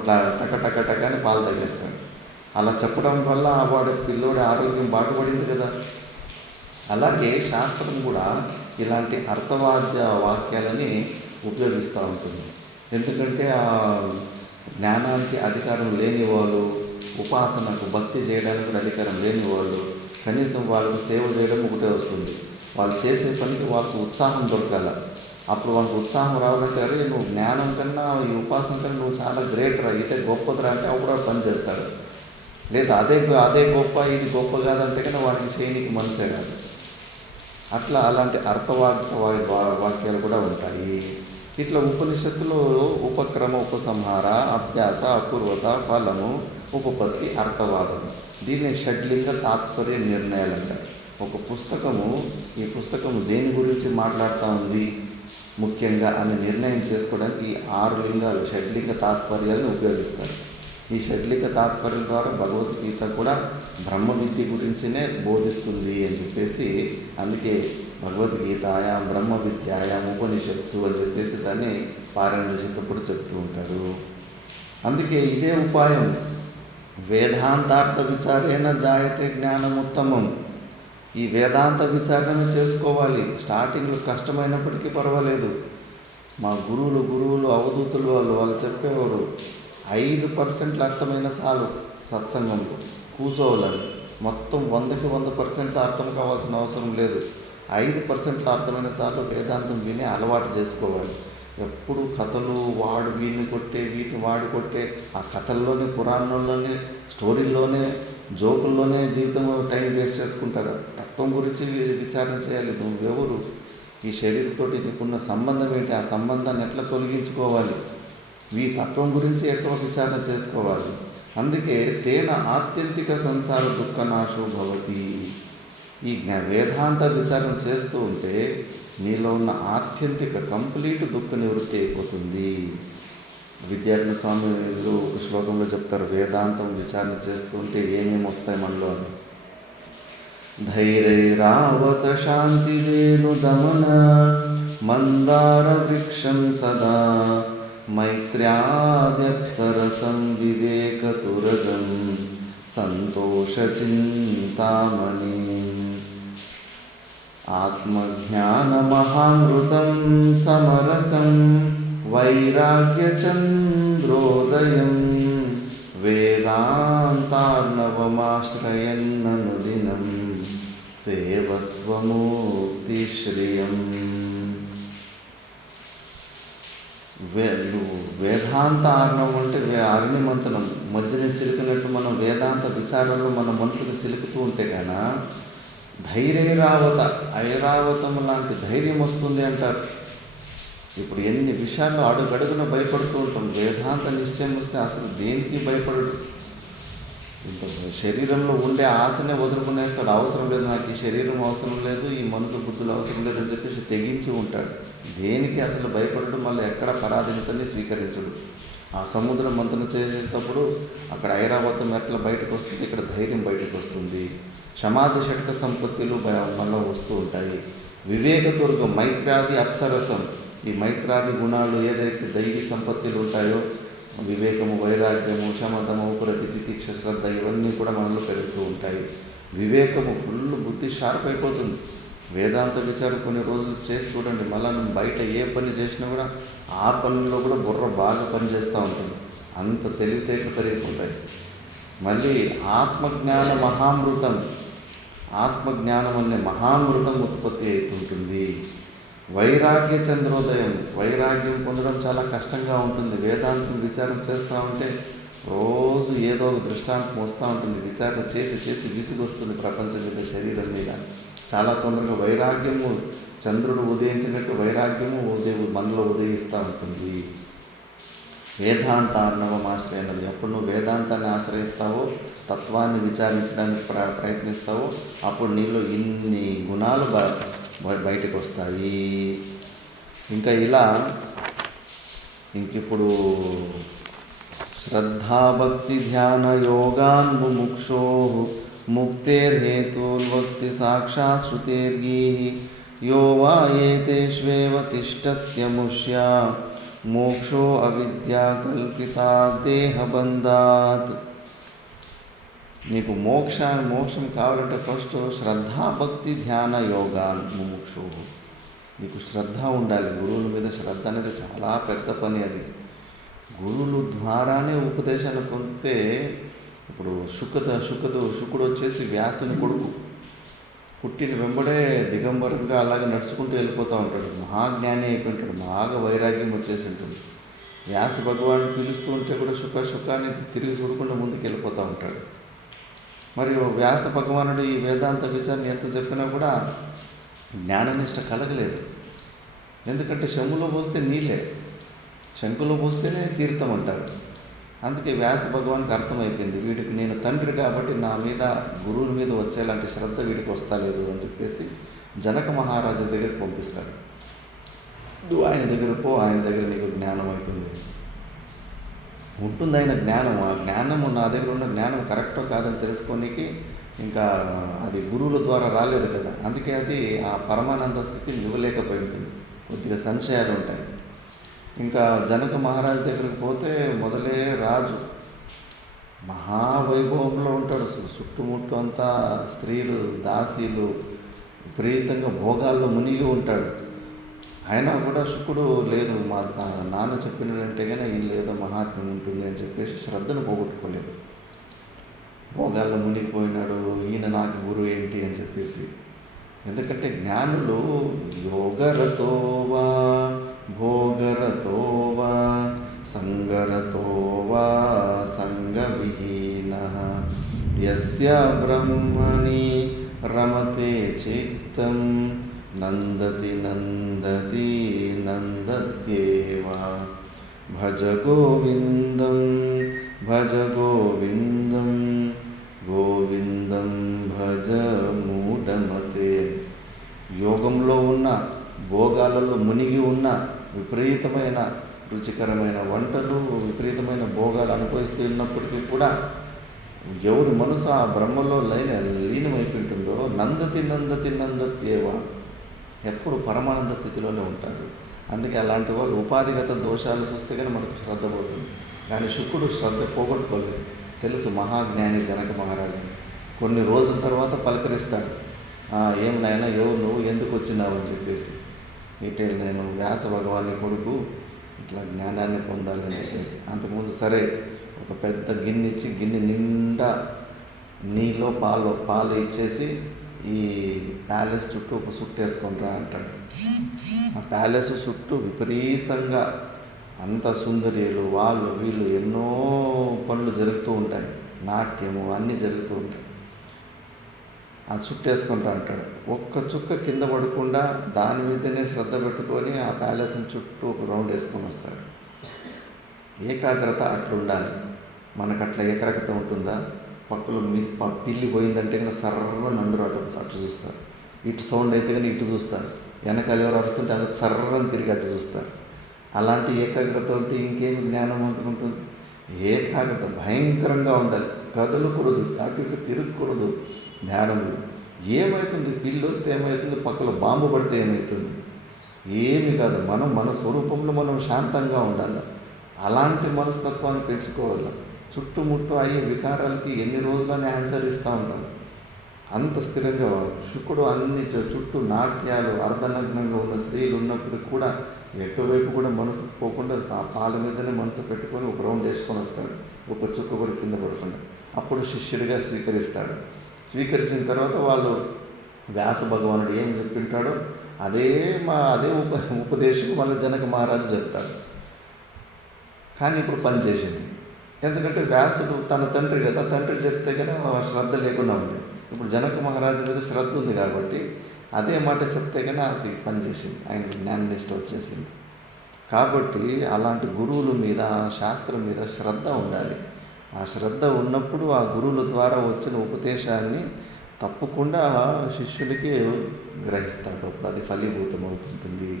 టక అని పాలు తాగేస్తాడు. అలా చెప్పడం వల్ల వాడి పిల్లోడి ఆరోగ్యం బాగుపడింది కదా. అలాగే శాస్త్రం కూడా ఇలాంటి అర్థవాద్య వాక్యాలని ఉపయోగిస్తూ ఉంటుంది. ఎందుకంటే ఆ జ్ఞానానికి అధికారం లేని వాళ్ళు, ఉపాసనకు భక్తి చేయడానికి కూడా అధికారం లేని వాళ్ళు, కనీసం వాళ్ళకు సేవ చేయడం ఒకటే వస్తుంది. వాళ్ళు చేసే పనికి వాళ్ళకు ఉత్సాహం దొరకాల. అప్పుడు వాళ్ళకి ఉత్సాహం రావాలంటే, అరే నువ్వు జ్ఞానం కన్నా ఈ ఉపాసన కన్నా నువ్వు చాలా గ్రేట్ రా, ఇదే గొప్పదిరా అంటే అప్పుడు పని చేస్తాడు. లేదా అదే గొప్ప, ఇది గొప్ప కాదంటే కన్నా వాటిని చేయనికి మనసే కాదు. అట్లా అలాంటి వాక్యాలు కూడా ఉంటాయి. ఇట్లా ఉపనిషత్తులో ఉపక్రమ, ఉపసంహార, అభ్యాస, అపూర్వత, ఫలము, ఉపపత్తి, అర్థవాదము, దీన్ని షడ్లింగ తాత్పర్య నిర్ణయాలు అంటారు. ఒక పుస్తకము, ఈ పుస్తకము దేని గురించి మాట్లాడుతూ ఉంది ముఖ్యంగా అని నిర్ణయం చేసుకోవడానికి ఈ 6 లింగాలు, షడ్లింగ తాత్పర్యాలను ఉపయోగిస్తారు. ఈ షడ్లింగ తాత్పర్యం ద్వారా భగవద్గీత కూడా బ్రహ్మ విద్య గురించినే బోధిస్తుంది అని చెప్పేసి, అందుకే భగవద్గీతాయాం బ్రహ్మ విద్యాయాం ఉపనిషత్సు అని చెప్పేసి దాన్ని పారాయణ చేసేటప్పుడు చెప్తూ ఉంటారు. అందుకే ఇదే ఉపాయం, వేదాంతార్థ విచారేణ జాయతే జ్ఞానముత్తమం. ఈ వేదాంత విచారణ చేసుకోవాలి. స్టార్టింగ్లో కష్టమైనప్పటికీ పర్వాలేదు. మా గురువులు అవధూతులు వాళ్ళు చెప్పేవారు, 5% అర్థమైన చాలు సత్సంగంలో కూర్చోవాలని. మొత్తం 100కి 100% అర్థం కావాల్సిన అవసరం లేదు. 5% అర్థమైన సార్లు వేదాంతం విని అలవాటు చేసుకోవాలి. ఎప్పుడు కథలు వీటిని కొట్టే ఆ కథల్లోనే, పురాణంలోనే, స్టోరీల్లోనే, జోకుల్లోనే జీవితం టైం వేస్ట్ చేసుకుంటారు. తత్వం గురించి విచారణ చేయాలి. నువ్వెవరు, ఈ శరీరంతో నీకున్న సంబంధం ఏంటి, ఆ సంబంధాన్ని ఎట్లా తొలగించుకోవాలి, ఈ తత్వం గురించి ఎట్లా విచారణ చేసుకోవాలి. అందుకే తేన ఆత్యంతిక సంసార దుఃఖనాశో భవతి. ఈ వేదాంత విచారం చేస్తూ ఉంటే నీలో ఉన్న ఆత్యంతిక కంప్లీట్ దుఃఖ నివృత్తి అయిపోతుంది. విద్యార్థి స్వామి ఒక శ్లోకంలో చెప్తారు, వేదాంతం విచారణ చేస్తూ ఉంటే ఏమేమి వస్తాయి మనలో అని. ధైర్యైరావత శాంతిదేను దమన మందార వృక్షం సదా మైత్ర్యాద్యప్సరసం వివేకతురగం సంతోష చింతామణి ఆత్మజ్ఞానమహామృతం సమరసం వైరాగ్యచంద్రోదయం వేదాంతార్ణవమాశ్రయన్ననుదినం సేవస్వముక్తిశ్రియం. వేదాంత ఆర్ణవం అంటే అగ్నిమంతనం మధ్యన చిలుకున్నట్టు మనం వేదాంత విచారంలో మన మనసును చిలుకుతూ ఉంటే కన్నా ఐరావతం లాంటి ధైర్యం వస్తుంది అంటారు. ఇప్పుడు ఎన్ని విషయాల్లో అడుగడుగున భయపడుతూ ఉంటాం. వేదాంత నిశ్చయం వస్తే అసలు దేనికి భయపడడు. ఇంత శరీరంలో ఉండే ఆశనే వదులుకునేస్తాడు. అవసరం లేదు, నాకు ఈ శరీరం అవసరం లేదు, ఈ మనసు బుద్ధులు అవసరం లేదని చెప్పేసి తెగించి ఉంటాడు. దేనికి అసలు భయపడడు. మళ్ళీ ఎక్కడ పరాధీనతని స్వీకరించడు. ఆ సముద్రం మంతనం చేసేటప్పుడు అక్కడ ఐరావతం ఎట్లా బయటకు వస్తుంది, ఇక్కడ ధైర్యం బయటకు వస్తుంది. సమాధి షట్క సంపత్తులు మనలో వస్తూ ఉంటాయి. వివేకదుర్గం, మైత్రాది అప్సరసం, ఈ మైత్రాది గుణాలు ఏదైతే దైవీ సంపత్తులు ఉంటాయో, వివేకము, వైరాగ్యము, శమదము, ప్రతి తితిక్ష, శ్రద్ధ, ఇవన్నీ కూడా మనలో పెరుగుతూ ఉంటాయి. వివేకము ఫుల్ బుద్ధి షార్ప్ అయిపోతుంది. వేదాంత విచారం కొన్ని రోజులు చేసి చూడండి, మళ్ళీ బయట ఏ పని చేసినా కూడా ఆ పనుల్లో కూడా బుర్ర బాగా పనిచేస్తూ ఉంటుంది. అంత తెలివితేటలు పెరిగిపోతాయి. మళ్ళీ ఆత్మజ్ఞాన మహామృతం, ఆత్మజ్ఞానం అనే మహామృతం ఉత్పత్తి అవుతుంటుంది. వైరాగ్య చంద్రోదయం, వైరాగ్యం పొందడం చాలా కష్టంగా ఉంటుంది. వేదాంతం విచారం చేస్తూ ఉంటే రోజు ఏదో ఒక దృష్టాంతం వస్తూ ఉంటుంది. విచారణ చేసి చేసి విసుగు వస్తుంది ప్రపంచం మీద, శరీరం మీద. చాలా తొందరగా వైరాగ్యము, చంద్రుడు ఉదయించినట్టు వైరాగ్యము మనలో ఉదయిస్తూ ఉంటుంది. వేదాంతార్ణవం ఆశ్రయన్నది. ఎప్పుడు నువ్వు వేదాంతాన్ని ఆశ్రయిస్తావో, తత్వాన్ని విచారించడానికి ప్రయత్నిస్తావో, అప్పుడు నీలో ఇన్ని గుణాలు బయటకు వస్తాయి. ఇంకా ఇలా ఇంకిప్పుడు శ్రద్ధాభక్తి ధ్యాన యోగాన్ ముముక్షో ముక్తేర్హేతుర్వక్తి సాక్షాత్ శ్రుతేర్గీ యో వా ఏతేష్వేవ తిష్టత్యముష్యా మోక్షో అవిద్యా కల్పితా దేహబంధాత్. నీకు మోక్షం కావాలంటే ఫస్ట్ శ్రద్ధాభక్తి ధ్యాన యోగాన్ ముముక్షో. నీకు శ్రద్ధ ఉండాలి. గురువుల మీద శ్రద్ధ అనేది చాలా పెద్ద పని. అది గురువుల ద్వారానే ఉపదేశాలు పొందితే. ఇప్పుడు శుకుడు వచ్చేసి వ్యాసుని కొడుకు. పుట్టిన వెంబడే దిగంబరంగా అలాగే నడుచుకుంటూ వెళ్ళిపోతూ ఉంటాడు. మహాజ్ఞాని అయిపోయింటాడు. బాగా వైరాగ్యం వచ్చేసి ఉంటుంది. వ్యాస భగవాను పిలుస్తూ ఉంటే కూడా శుకాన్ని తిరిగి చూడకుండా ముందుకు వెళ్ళిపోతూ ఉంటాడు. మరియు వ్యాస భగవానుడు ఈ వేదాంత విచారణ ఎంత చెప్పినా కూడా జ్ఞాననిష్ట కలగలేదు. ఎందుకంటే చెంబులో పోస్తే నీళ్ళే, శంకులో పోస్తేనే తీర్థం అంటారు. అందుకే వ్యాస భగవానికి అర్థమైపోయింది, వీడికి నేను తండ్రి కాబట్టి నా మీద గురువుల మీద వచ్చేలాంటి శ్రద్ధ వీడికి వస్తలేదు అని చెప్పేసి జనక మహారాజు దగ్గరికి పంపిస్తాడు. నువ్వు ఆయన దగ్గర పో, ఆయన దగ్గర నీకు జ్ఞానం అవుతుంది. ఉంటుంది ఆయన జ్ఞానం. ఆ జ్ఞానము నా దగ్గర ఉన్న జ్ఞానం కరెక్టో కాదని తెలుసుకోనికి ఇంకా అది గురువుల ద్వారా రాలేదు కదా. అందుకే అది ఆ పరమానంద స్థితిని ఇవ్వలేకపోయి ఉంటుంది. కొద్దిగా సంశయాలు ఉంటాయి. ఇంకా జనక మహారాజు దగ్గరికి పోతే మొదలే రాజు మహావైభవంలో ఉంటాడు. చుట్టుముట్టు అంతా స్త్రీలు, దాసీలు, విపరీతంగా భోగాల్లో మునిగి ఉంటాడు. అయినా కూడా శుకుడు లేదు, మా నాన్న చెప్పినట్టే కానీ ఈయన లేదో మహాత్మ్యం ఉంటుంది అని చెప్పేసి శ్రద్ధను పోగొట్టుకోలేదు. భోగాల్లో మునిగిపోయినాడు, ఈయన నాకు గురువు ఏంటి అని చెప్పేసి. ఎందుకంటే జ్ఞానులు యోగరతోవా భోగరతోవా సంగరతోవా సంగవిహీనః యస్య బ్రహ్మణి రమతే చిత్తం నందతి నందత్యేవ భజ గోవిందం గోవిందం భజ మూఢమతే. యోగంలో ఉన్న, భోగాలలో మునిగి ఉన్న, విపరీతమైన రుచికరమైన వంటలు, విపరీతమైన భోగాలు అనుభవిస్తూ ఉన్నప్పటికీ కూడా ఎవరు మనసు ఆ బ్రహ్మలో లీనమైపోయింటుందో నందత్యేవ ఎప్పుడు పరమానంద స్థితిలోనే ఉంటారు. అందుకే అలాంటి వాళ్ళు ఉపాధిగత దోషాలు చూస్తే కానీ మనకు శ్రద్ధ పోతుంది. కానీ శుకుడు శ్రద్ధ పోగొట్టుకోలేదు. తెలుసు మహాజ్ఞాని జనక మహారాజు. కొన్ని రోజుల తర్వాత పలకరిస్తాడు, ఏం నాయనా నువ్వు ఎందుకు వచ్చినావు అని చెప్పేసి. ఇటే నేను వ్యాస భగవాని కొడుకు, ఇట్లా జ్ఞానాన్ని పొందాలని చెప్పేసి. అంతకుముందు సరే ఒక పెద్ద గిన్నె ఇచ్చి గిన్నె నిండా నీలో పాలు ఇచ్చేసి ఈ ప్యాలెస్ చుట్టూ ఒక చుట్టేసుకుంటా అంటాడు. ఆ ప్యాలెస్ చుట్టూ విపరీతంగా అంత సుందరీలు, వాళ్ళు వీళ్ళు ఎన్నో పనులు జరుగుతూ ఉంటాయి, నాట్యము అన్నీ జరుగుతూ ఉంటాయి. ఆ చుట్టేసుకుంటా అంటాడు. ఒక్క చుక్క కింద పడకుండా దాని మీదనే శ్రద్ధ పెట్టుకొని ఆ ప్యాలెస్ని చుట్టూ ఒక రౌండ్ వేసుకొని వస్తాడు. ఏకాగ్రత అట్లుండాలి. మనకు అట్లా ఏకాగ్రత ఉంటుందా? పక్కలు పిల్లి పోయిందంటే కనుక సర్రని అందరూ అటు చూస్తారు. ఇటు సౌండ్ అయితే కానీ ఇటు చూస్తారు. వెనకాల ఎవరు అరుస్తుంటే అది సర్రని తిరిగి అటు చూస్తారు. అలాంటి ఏకాగ్రత ఉంటే ఇంకేమి జ్ఞానం ఉంటుంది? ఏకాగ్రత భయంకరంగా ఉండాలి. కదలకూడదు, అటు ఇటు తిరగకూడదు. ధ్యానంలో ఏమవుతుంది? పిల్లి వస్తే ఏమవుతుంది? పక్కన బాంబు పడితే ఏమవుతుంది? ఏమి కాదు. మన స్వరూపంలో మనం శాంతంగా ఉండాలి. అలాంటి మనస్తత్వాన్ని పెంచుకోవాలి. చుట్టుముట్టు అయ్యే వికారాలకి ఎన్ని రోజులని ఆన్సర్ ఇస్తూ ఉంటారు. అంత స్థిరంగా శుకుడు అన్ని చుట్టూ నాట్యాలు, అర్ధనగ్నంగా ఉన్న స్త్రీలు ఉన్నప్పటికీ కూడా ఎటువైపు కూడా మనసు పోకుండా ఆ పాల మీదనే మనసు పెట్టుకొని ఒక రౌండ్ వేసుకొని వస్తాడు. ఒక చుక్క కూడా కింద పడకుండా. అప్పుడు శిష్యుడిగా స్వీకరిస్తాడు. స్వీకరించిన తర్వాత వాళ్ళు వ్యాస భగవానుడు ఏం చెప్పింటాడో అదే ఉపదేశం మళ్ళీ జనక మహారాజు చెప్తాడు. కానీ ఇప్పుడు పనిచేసింది. ఎందుకంటే వ్యాసుడు తన తండ్రి కదా, తండ్రి చెప్తే కదా శ్రద్ధ లేకుండా ఉంది. ఇప్పుడు జనక మహారాజు మీద శ్రద్ధ ఉంది కాబట్టి అదే మాట చెప్తే కానీ అది పనిచేసింది. ఆయన జ్ఞాననిష్ట వచ్చేసింది. కాబట్టి అలాంటి గురువుల మీద, శాస్త్రం మీద శ్రద్ధ ఉండాలి. ఆ శ్రద్ధ ఉన్నప్పుడు ఆ గురువుల ద్వారా వచ్చిన ఉపదేశాన్ని తప్పకుండా శిష్యుడికి గ్రహిస్తాడు. అప్పుడు అది ఫలీభూతం అవుతుంటుంది.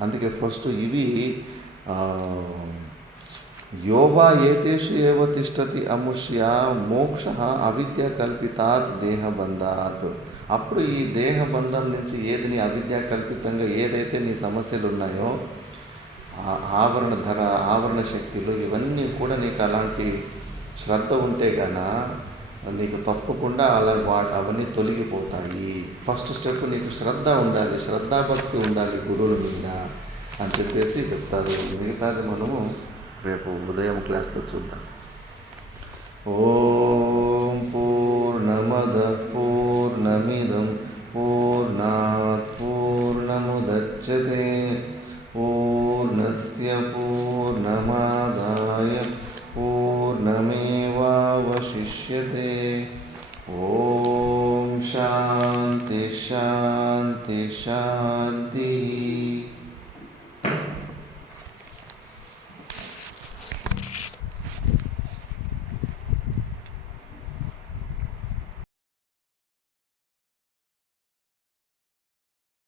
అందుకే ఫస్ట్ ఇవి యోవా ఏతేషు ఏవ తిష్టతి అముష్య మోక్ష అవిద్య కల్పితాత్ దేహబంధాత్. అప్పుడు ఈ దేహబంధం నుంచి నీ అవిద్య కల్పితంగా ఏదైతే నీ సమస్యలు ఉన్నాయో, ఆవరణ శక్తులు, ఇవన్నీ కూడా నీకు అలాంటి శ్రద్ధ ఉంటే గన నీకు తప్పకుండా అవన్నీ తొలగిపోతాయి. ఫస్ట్ స్టెప్ నీకు శ్రద్ధ ఉండాలి, శ్రద్ధాభక్తి ఉండాలి గురువుల మీద అని చెప్పేసి చెప్తారు. మిగతాది మనము రేపు ఉదయం క్లాస్లో చూద్దాం. ఓం పూర్ణమద పూర్ణమిదం పూర్ణాత్ పూర్ణముదచ్యతే పూర్ణస్య పూర్ణమాదాయ పూర్ణమేవావశిష్యతే. ఓం శాంతి శాంతి శాంతి.